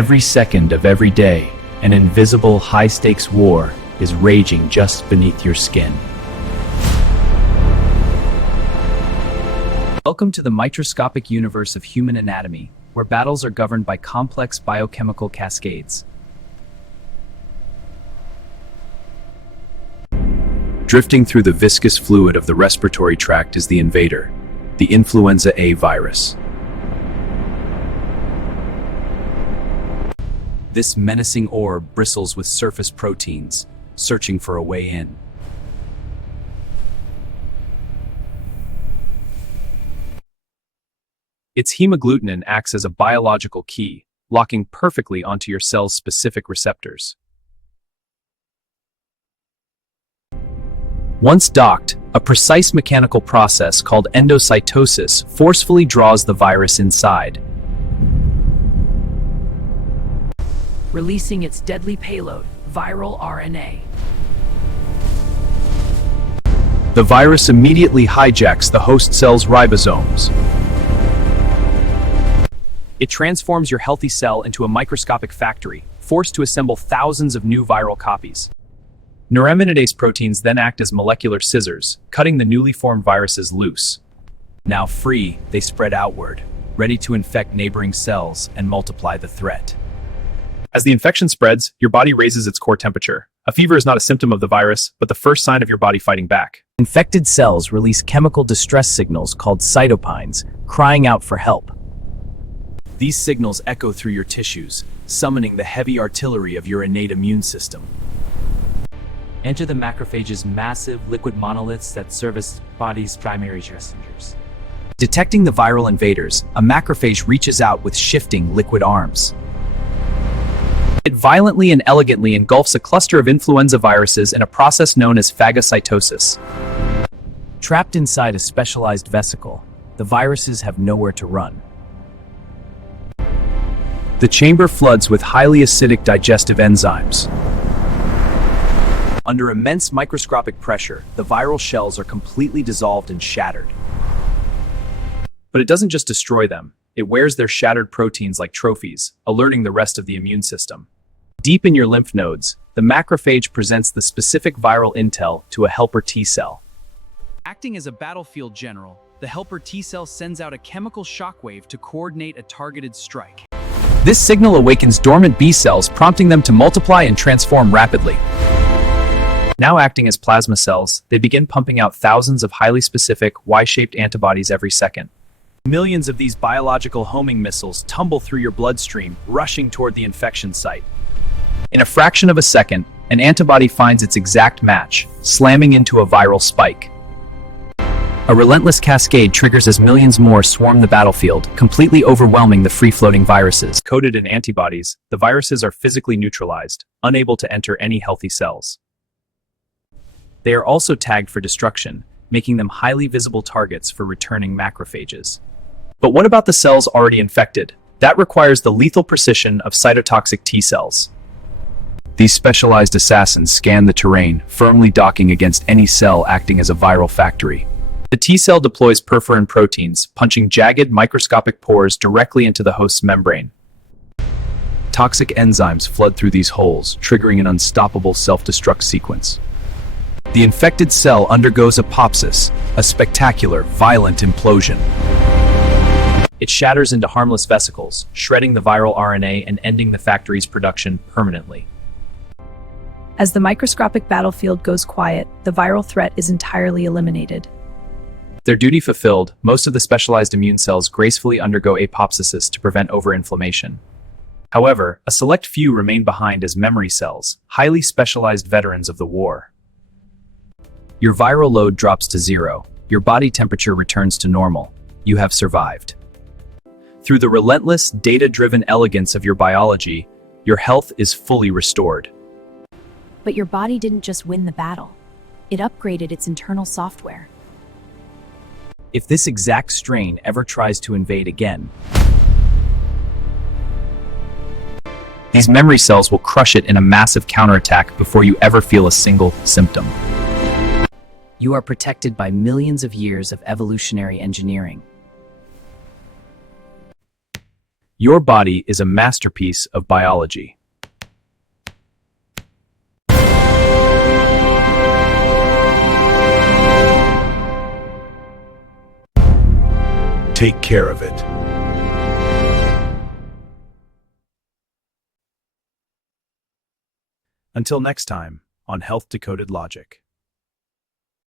Every second of every day, an invisible, high-stakes war is raging just beneath your skin. Welcome to the microscopic universe of human anatomy, where battles are governed by complex biochemical cascades. Drifting through the viscous fluid of the respiratory tract is the invader, the Influenza A virus. This menacing orb bristles with surface proteins, searching for a way in. Its hemagglutinin acts as a biological key, locking perfectly onto your cell's specific receptors. Once docked, a precise mechanical process called endocytosis forcefully draws the virus inside, releasing its deadly payload, viral RNA. The virus immediately hijacks the host cell's ribosomes. It transforms your healthy cell into a microscopic factory, forced to assemble thousands of new viral copies. Neuraminidase proteins then act as molecular scissors, cutting the newly formed viruses loose. Now free, they spread outward, ready to infect neighboring cells and multiply the threat. As the infection spreads, your body raises its core temperature. A fever is not a symptom of the virus, but the first sign of your body fighting back. Infected cells release chemical distress signals called cytokines, crying out for help. These signals echo through your tissues, summoning the heavy artillery of your innate immune system. Enter the macrophages, massive liquid monoliths that serve as body's primary messengers. Detecting the viral invaders, a macrophage reaches out with shifting liquid arms. It violently and elegantly engulfs a cluster of influenza viruses in a process known as phagocytosis. Trapped inside a specialized vesicle, the viruses have nowhere to run. The chamber floods with highly acidic digestive enzymes. Under immense microscopic pressure, the viral shells are completely dissolved and shattered. But it doesn't just destroy them. It wears their shattered proteins like trophies, alerting the rest of the immune system. Deep in your lymph nodes, the macrophage presents the specific viral intel to a helper T cell. Acting as a battlefield general, the helper T cell sends out a chemical shockwave to coordinate a targeted strike. This signal awakens dormant B cells, prompting them to multiply and transform rapidly. Now acting as plasma cells, they begin pumping out thousands of highly specific, Y-shaped antibodies every second. Millions of these biological homing missiles tumble through your bloodstream, rushing toward the infection site. In a fraction of a second, an antibody finds its exact match, slamming into a viral spike. A relentless cascade triggers as millions more swarm the battlefield, completely overwhelming the free-floating viruses. Coated in antibodies, the viruses are physically neutralized, unable to enter any healthy cells. They are also tagged for destruction, making them highly visible targets for returning macrophages. But what about the cells already infected? That requires the lethal precision of cytotoxic T cells. These specialized assassins scan the terrain, firmly docking against any cell acting as a viral factory. The T cell deploys perforin proteins, punching jagged microscopic pores directly into the host's membrane. Toxic enzymes flood through these holes, triggering an unstoppable self-destruct sequence. The infected cell undergoes apoptosis, a spectacular, violent implosion. It shatters into harmless vesicles, shredding the viral RNA and ending the factory's production permanently. As the microscopic battlefield goes quiet, the viral threat is entirely eliminated. Their duty fulfilled, most of the specialized immune cells gracefully undergo apoptosis to prevent overinflammation. However, a select few remain behind as memory cells, highly specialized veterans of the war. Your viral load drops to zero. Your body temperature returns to normal. You have survived. Through the relentless, data-driven elegance of your biology, your health is fully restored. But your body didn't just win the battle. It upgraded its internal software. If this exact strain ever tries to invade again, these memory cells will crush it in a massive counterattack before you ever feel a single symptom. You are protected by millions of years of evolutionary engineering. Your body is a masterpiece of biology. Take care of it. Until next time, on Health Decoded Logic.